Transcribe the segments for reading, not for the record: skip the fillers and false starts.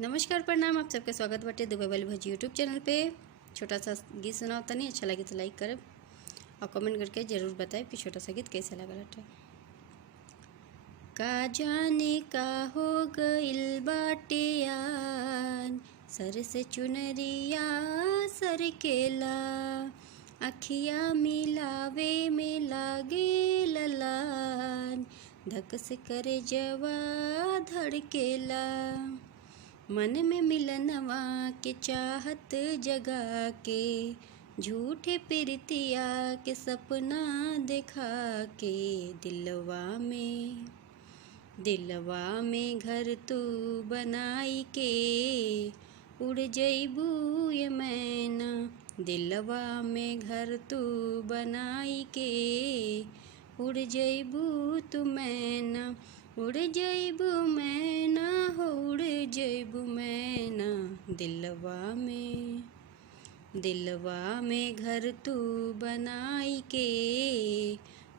नमस्कार प्रणाम। आप सबके स्वागत बाटे दुबई वाली भजी यूट्यूब चैनल पे। छोटा सा गीत सुनाओ तनी, अच्छा लगे तो लाइक करब और कमेंट करके ज़रूर बताए कि छोटा सा गीत कैसे लगा बाटे। का जाने का हो गइल बाटे यार, सर से चुनरिया सर केला, अखिया मिलावे में लागे ललान, धक से करे जवा धड़केला, मन में मिलनवा के चाहत जगा के, झूठे प्रीतिया के सपना देखा के, दिलवा में घर तू बनाई के, उड़ जइबू ये मैना, दिलवा में घर तू बनाई के, उड़ जइबू तू मैना, उड़ जइबू मैना हो, उड़ जइबू मैना, दिलवा में घर तू बनाई के,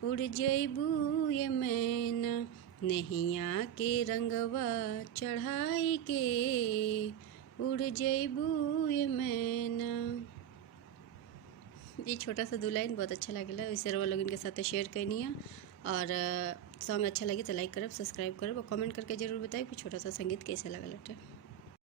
उड़ जइबू ये मैना, नैया के रंगवा चढ़ाई के, उड़ जइबू ये मैना। ये छोटा सा दो लाइन बहुत अच्छा लगेला, इसे रवा लोग इनके साथ शेयर करनी है। और सॉन्ग अच्छा लगे तो लाइक करब, सब्सक्राइब करब और कमेंट करके ज़रूर बताइए कि छोटा सा संगीत कैसे लगा लटे।